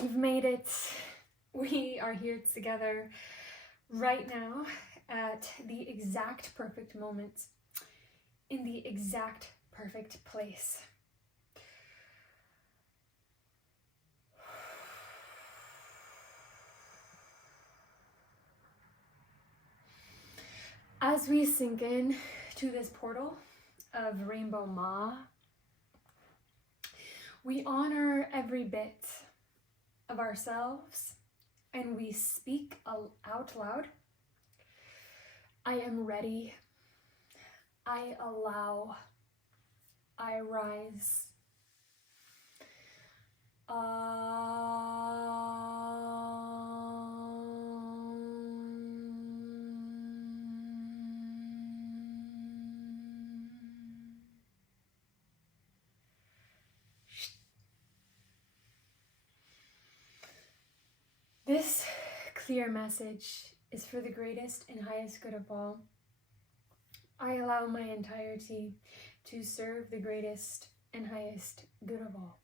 We've made it. We are here together right now at the exact perfect moment, in the exact perfect place. As we sink in to this portal of Rainbowma, we honor every bit of ourselves and we speak out loud. I am ready. I allow. I rise. This clear message is for the greatest and highest good of all. I allow my entirety to serve the greatest and highest good of all.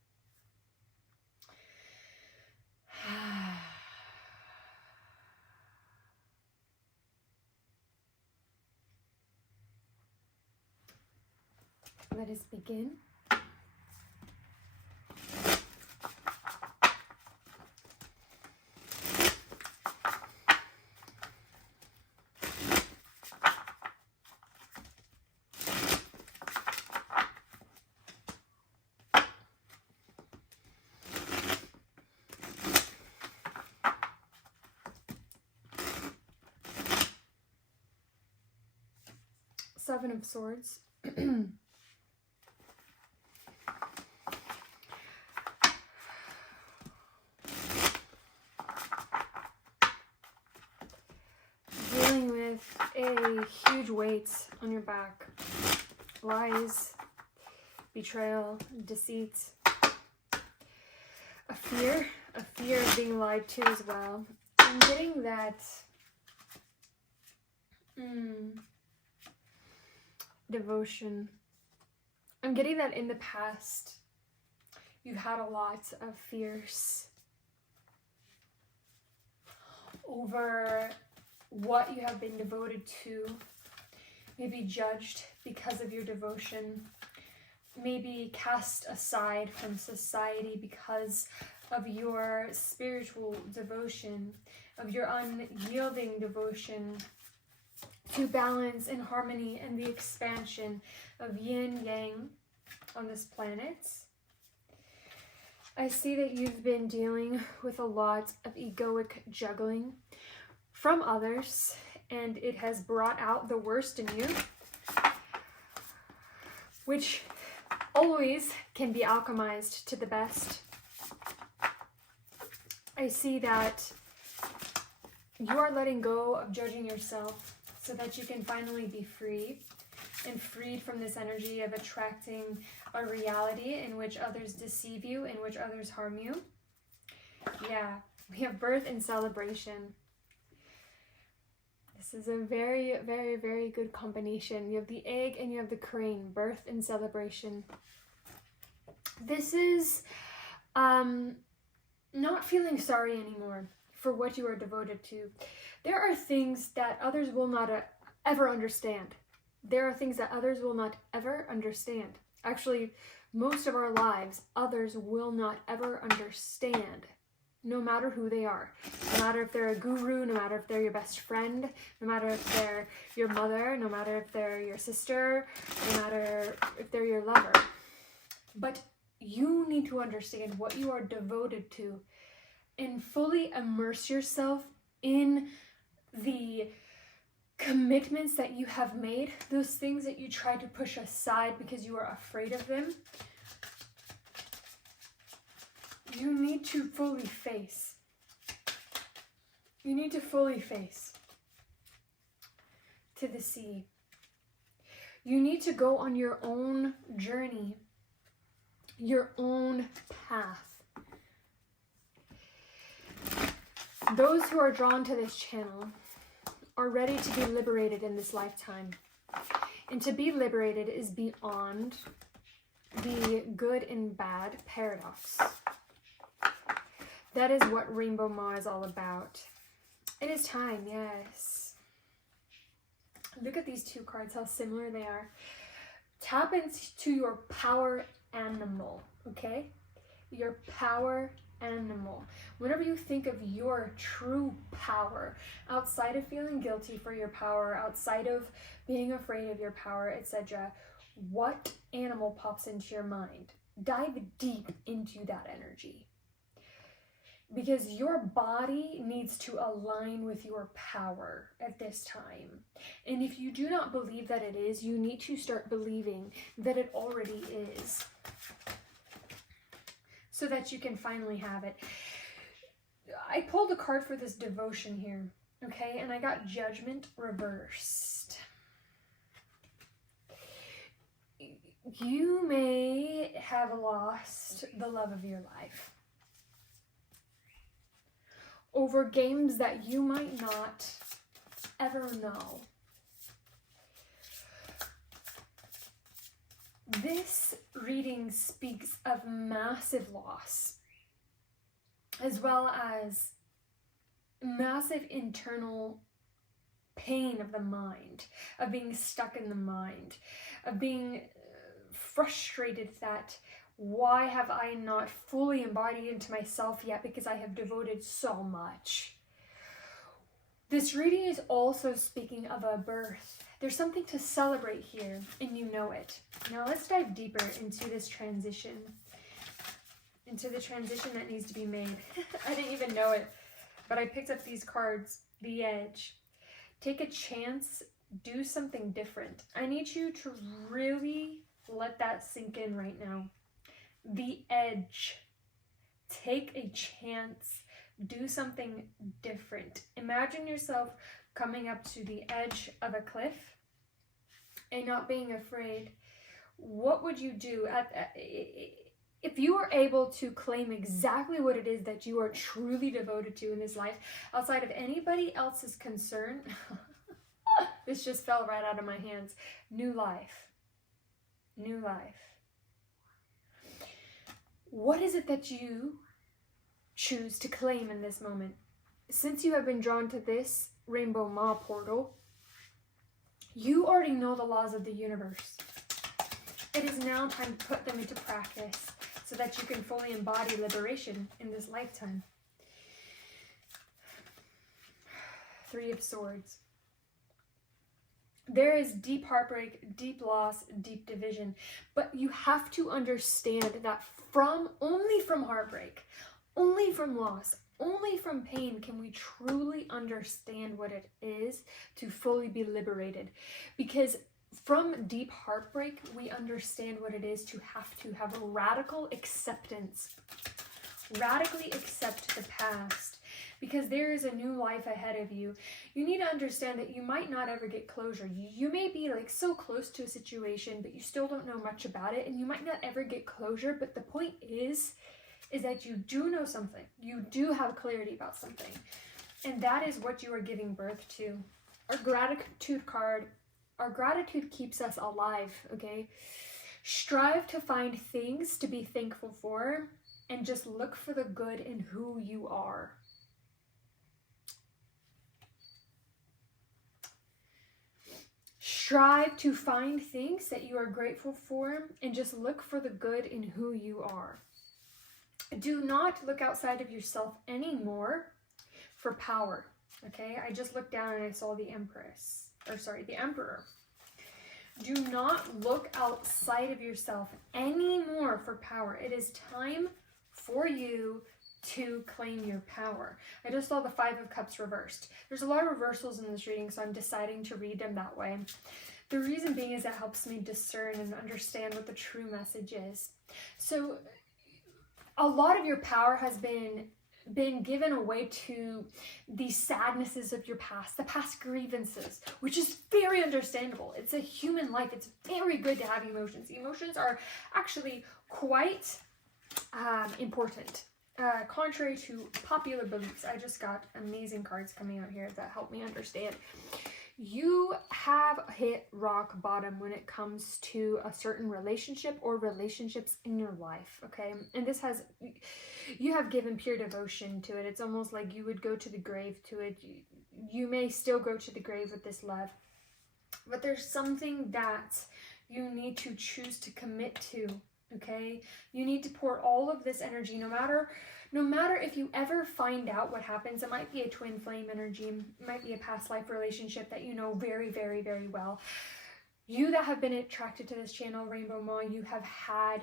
Let us begin. Seven of Swords. Dealing with a huge weight on your back. Lies, betrayal, deceit. A fear of being lied to as well. I'm getting that devotion. I'm getting that in the past you've had a lot of fears over what you have been devoted to, maybe judged because of your devotion, maybe cast aside from society because of your spiritual devotion, of your unyielding devotion to balance and harmony and the expansion of yin yang on this planet. I see that you've been dealing with a lot of egoic juggling from others, and it has brought out the worst in you, which always can be alchemized to the best. I see that you are letting go of judging yourself so that you can finally be free and freed from this energy of attracting a reality in which others deceive you, in which others harm you. Yeah, we have birth and celebration. This is a very, very, very good combination. You have the egg and you have the crane, birth and celebration. This is not feeling sorry anymore for what you are devoted to. There are things that others will not ever understand. There are things that others will not ever understand. Actually, most of our lives, others will not ever understand, no matter who they are. No matter if they're a guru, no matter if they're your best friend, no matter if they're your mother, no matter if they're your sister, no matter if they're your lover. But you need to understand what you are devoted to and fully immerse yourself in the commitments that you have made, those things that you tried to push aside because you are afraid of them. You need to fully face. You need to fully face to the sea. You need to go on your own journey, your own path. Those who are drawn to this channel are ready to be liberated in this lifetime. And to be liberated is beyond the good and bad paradox. That is what Rainbow Ma is all about. It is time, yes. Look at these two cards, how similar they are. Tap into your power animal, okay? Your power animal. Whenever you think of your true power, outside of feeling guilty for your power, outside of being afraid of your power, etc., what animal pops into your mind? Dive deep into that energy. Because your body needs to align with your power at this time. And if you do not believe that it is, you need to start believing that it already is, so that you can finally have it. I pulled a card for this devotion here, okay? And I got Judgment reversed. You may have lost the love of your life over games that you might not ever know. This reading speaks of massive loss, as well as massive internal pain of the mind, of being stuck in the mind, of being frustrated that why have I not fully embodied into myself yet, because I have devoted so much. This reading is also speaking of a birth. There's something to celebrate here, and you know it. Now let's dive deeper into this transition, into the transition that needs to be made. I didn't even know it, but I picked up these cards. The Edge. Take a chance, do something different. I need you to really let that sink in right now. The Edge. Take a chance, do something different. Imagine yourself coming up to the edge of a cliff and not being afraid. What would you do if you were able to claim exactly what it is that you are truly devoted to in this life, outside of anybody else's concern? This just fell right out of my hands. New life. New life. What is it that you choose to claim in this moment? Since you have been drawn to this Rainbow Ma portal, you already know the laws of the universe. It is now time to put them into practice so that you can fully embody liberation in this lifetime. Three of Swords. There is deep heartbreak, deep loss, deep division, but you have to understand that only from heartbreak, only from loss, only from pain can we truly understand what it is to fully be liberated. Because from deep heartbreak, we understand what it is to have a radical acceptance. Radically accept the past. Because there is a new life ahead of you. You need to understand that you might not ever get closure. You may be like so close to a situation, but you still don't know much about it, and you might not ever get closure. But the point is that you do know something. You do have clarity about something. And that is what you are giving birth to. Our gratitude card, our gratitude keeps us alive, okay? Strive to find things to be thankful for, and just look for the good in who you are. Strive to find things that you are grateful for, and just look for the good in who you are. Do not look outside of yourself anymore for power, okay? I just looked down and I saw the the Emperor. Do not look outside of yourself anymore for power. It is time for you to claim your power. I just saw the Five of Cups reversed. There's a lot of reversals in this reading, so I'm deciding to read them that way. The reason being is it helps me discern and understand what the true message is. So a lot of your power has been given away to the sadnesses of your past, the past grievances, which is very understandable. It's a human life. It's very good to have emotions. Emotions are actually quite important. Contrary to popular beliefs. I just got amazing cards coming out here that help me understand. You have hit rock bottom when it comes to a certain relationship or relationships in your life, okay? And this has, you have given pure devotion to it. It's almost like you would go to the grave to it. You may still go to the grave with this love, but there's something that you need to choose to commit to, okay? You need to pour all of this energy, no matter if you ever find out what happens. It might be a twin flame energy, it might be a past life relationship that you know very, very, very well. You that have been attracted to this channel, Rainbow Ma, you have had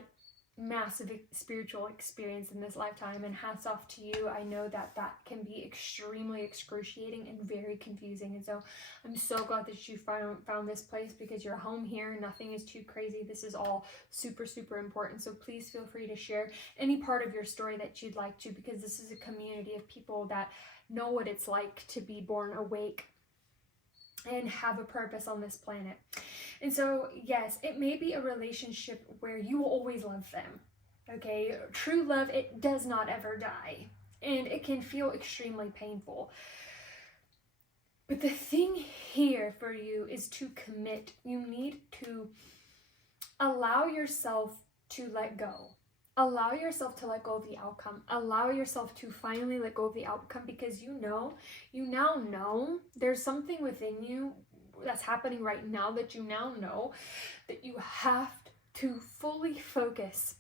massive spiritual experience in this lifetime, and hats off to you. I know that that can be extremely excruciating and very confusing, and so I'm so glad that you found this place, because you're home here. Nothing is too crazy. This is all super, super important. So please feel free to share any part of your story that you'd like to, because this is a community of people that know what it's like to be born awake and have a purpose on this planet. And so, yes, it may be a relationship where you will always love them, okay? True love, it does not ever die, and it can feel extremely painful. But the thing here for you is to commit. You need to allow yourself to let go. Allow yourself to let go of the outcome. Allow yourself to finally let go of the outcome, because you now know there's something within you that's happening right now, that you now know that you have to fully focus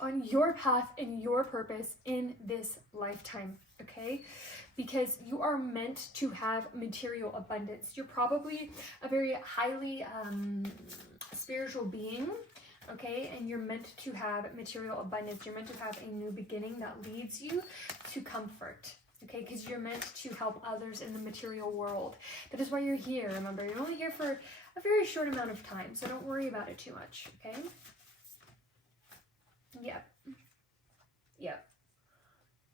on your path and your purpose in this lifetime, okay? Because you are meant to have material abundance. You're probably a very highly spiritual being, okay? And you're meant to have material abundance. You're meant to have a new beginning that leads you to comfort, okay? Because you're meant to help others in the material world. That is why you're here. Remember, you're only here for a very short amount of time, so don't worry about it too much, okay? Yep. Yep.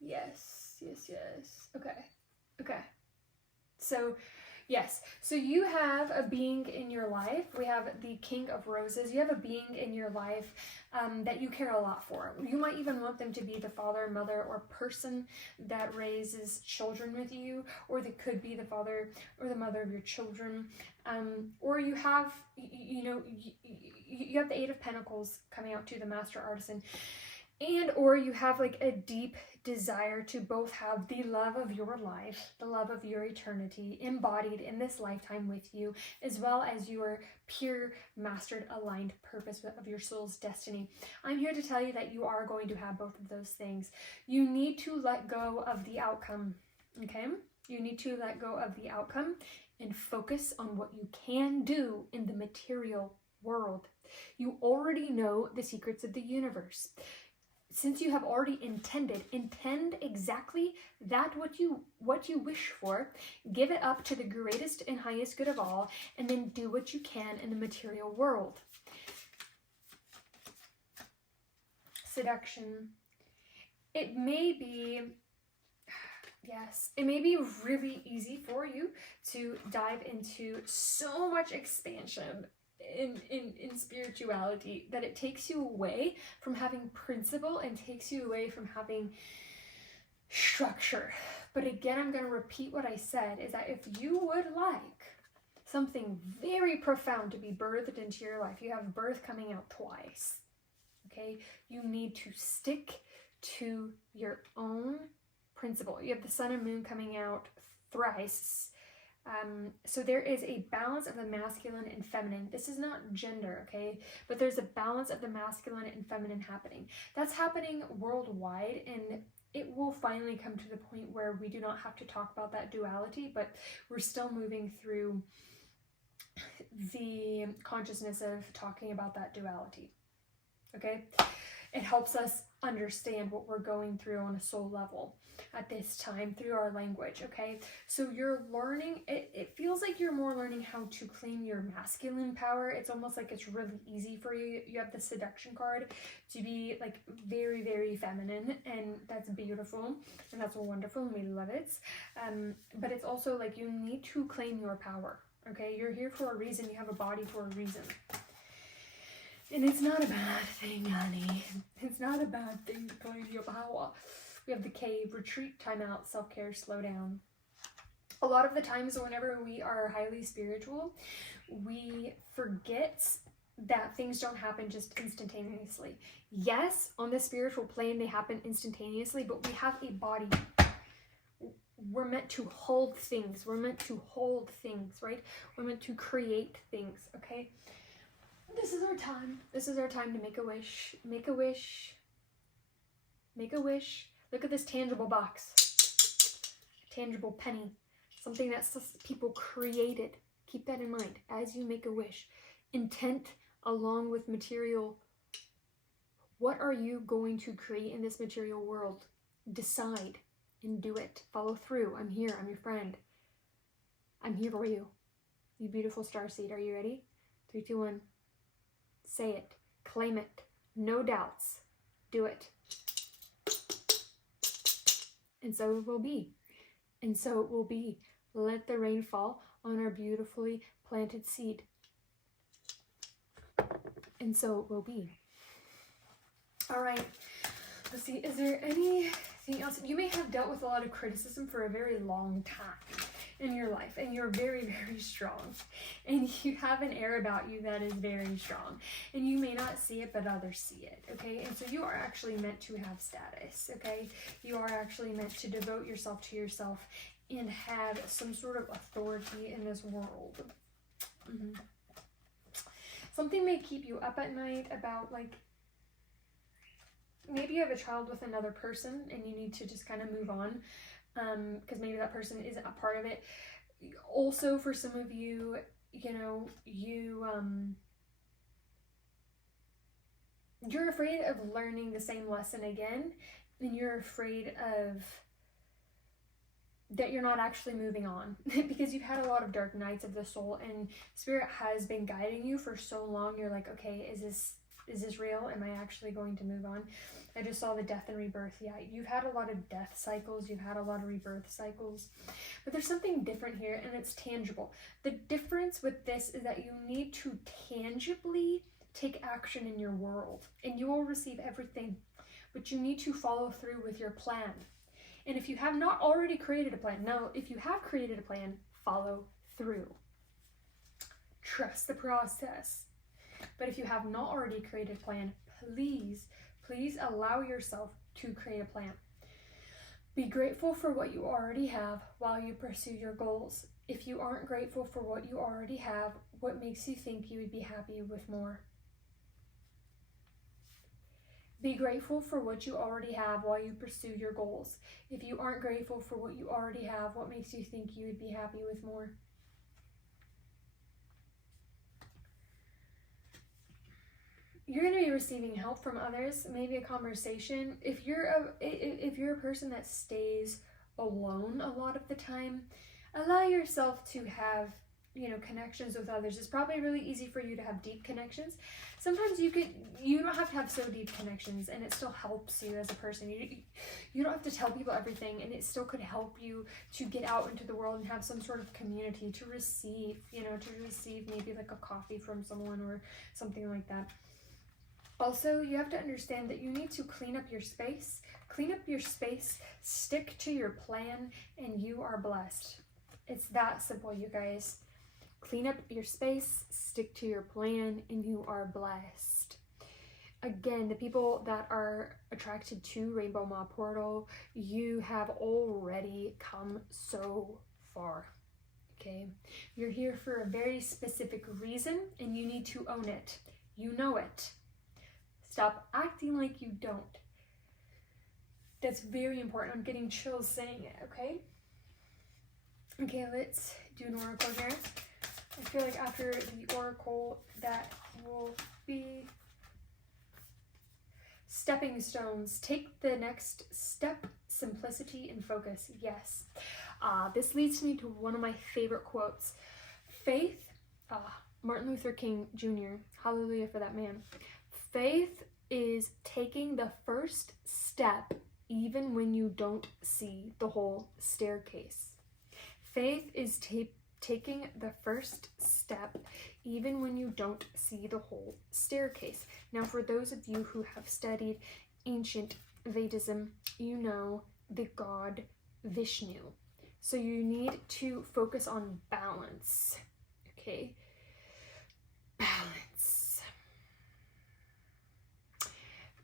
Yes. Yes, yes. Okay. Okay. So, yes. So you have a being in your life. We have the King of Roses. You have a being in your life that you care a lot for. You might even want them to be the father, mother, or person that raises children with you, or they could be the father or the mother of your children. Or you have, you have the Eight of Pentacles coming out to the Master Artisan. And or you have like a deep desire to both have the love of your life, the love of your eternity embodied in this lifetime with you, as well as your pure, mastered, aligned purpose of your soul's destiny. I'm here to tell you that you are going to have both of those things. You need to let go of the outcome, okay? You need to let go of the outcome and focus on what you can do in the material world. You already know the secrets of the universe. Since you have already intend exactly that what you wish for, give it up to the greatest and highest good of all, and then do what you can in the material world. Seduction. It may be, yes, it may be really easy for you to dive into so much expansion in spirituality that it takes you away from having principle and takes you away from having structure. But again, I'm going to repeat what I said, is that if you would like something very profound to be birthed into your life, you have birth coming out twice, okay? You need to stick to your own principle. You have the sun and moon coming out thrice. So there is a balance of the masculine and feminine. This is not gender, okay? But there's a balance of the masculine and feminine happening. That's happening worldwide, and it will finally come to the point where we do not have to talk about that duality, but we're still moving through the consciousness of talking about that duality, okay? It helps us understand what we're going through on a soul level at this time through our language, okay? So you're learning, it feels like you're more learning how to claim your masculine power. It's almost like it's really easy for you. You have the seduction card to be like very, very feminine, and that's beautiful and that's wonderful and we love it. But it's also like you need to claim your power, okay? You're here for a reason. You have a body for a reason. And it's not a bad thing, honey. It's not a bad thing to claim your power. We have the Cave, retreat, time out, self-care, slow down. A lot of the times whenever we are highly spiritual, we forget that things don't happen just instantaneously. Yes, on the spiritual plane they happen instantaneously, but we have a body. We're meant to hold things. We're meant to hold things, right? We're meant to create things, okay? This is our time. This is our time to make a wish. Make a wish. Make a wish. Look at this tangible box. Tangible penny. Something that people created. Keep that in mind as you make a wish. Intent along with material. What are you going to create in this material world? Decide and do it. Follow through. I'm here. I'm your friend. I'm here for you. You beautiful starseed. Are you ready? 3, 2, 1. Say it. Claim it. No doubts. Do it. And so it will be. And so it will be. Let the rain fall on our beautifully planted seed. And so it will be. All right. Let's see. Is there anything else? You may have dealt with a lot of criticism for a very long time in your life, and you're very, very strong. And you have an air about you that is very strong. And you may not see it, but others see it, okay? And so you are actually meant to have status, okay? You are actually meant to devote yourself to yourself and have some sort of authority in this world. Something may keep you up at night about, like, maybe you have a child with another person and you need to just kind of move on because maybe that person isn't a part of it. Also, for some of you, you know, you're afraid of learning the same lesson again, and you're afraid of that you're not actually moving on because you've had a lot of dark nights of the soul and spirit has been guiding you for so long. You're like, okay, is this real? Am I actually going to move on? I just saw the death and rebirth. Yeah, you've had a lot of death cycles. You've had a lot of rebirth cycles. But there's something different here, and it's tangible. The difference with this is that you need to tangibly take action in your world, and you will receive everything. But you need to follow through with your plan. And if you have not already created a plan, no, if you have created a plan, follow through. Trust the process. But if you have not already created a plan, please allow yourself to create a plan. Be grateful for what you already have while you pursue your goals. If you aren't grateful for what you already have, what makes you think you would be happy with more? Be grateful for what you already have while you pursue your goals. If you aren't grateful for what you already have, what makes you think you would be happy with more? You're going to be receiving help from others, maybe a conversation. If you're a person that stays alone a lot of the time, allow yourself to have, you know, connections with others. It's probably really easy for you to have deep connections. Sometimes you don't have to have so deep connections, and it still helps you as a person. You don't have to tell people everything, and it still could help you to get out into the world and have some sort of community to receive, you know, to receive maybe like a coffee from someone or something like that. Also, you have to understand that you need to clean up your space. Clean up your space, stick to your plan, and you are blessed. It's that simple, you guys. Clean up your space, stick to your plan, and you are blessed. Again, the people that are attracted to Rainbow Ma Portal, you have already come so far. Okay? You're here for a very specific reason, and you need to own it. You know it. Stop acting like you don't. That's very important. I'm getting chills saying it, okay? Okay, let's do an oracle here. I feel like after the oracle, that will be stepping stones. Take the next step, simplicity and focus. Yes. This leads me to one of my favorite quotes. Faith, Martin Luther King Jr., hallelujah for that man. Faith is taking the first step even when you don't see the whole staircase. Faith is taking the first step even when you don't see the whole staircase. Now, for those of you who have studied ancient Vedism, you know the god Vishnu. So you need to focus on balance, okay? Balance.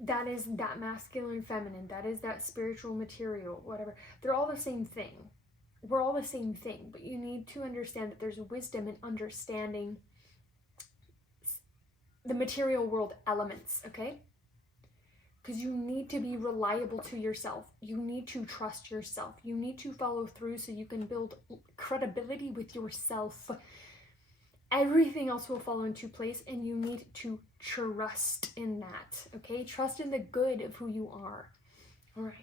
That is that masculine, feminine. That is that spiritual, material, whatever. They're all the same thing. We're all the same thing, but you need to understand that there's wisdom in understanding the material world elements, okay? Because you need to be reliable to yourself. You need to trust yourself. You need to follow through so you can build credibility with yourself. Everything else will fall into place, and you need to trust in that, okay? Trust in the good of who you are. All right.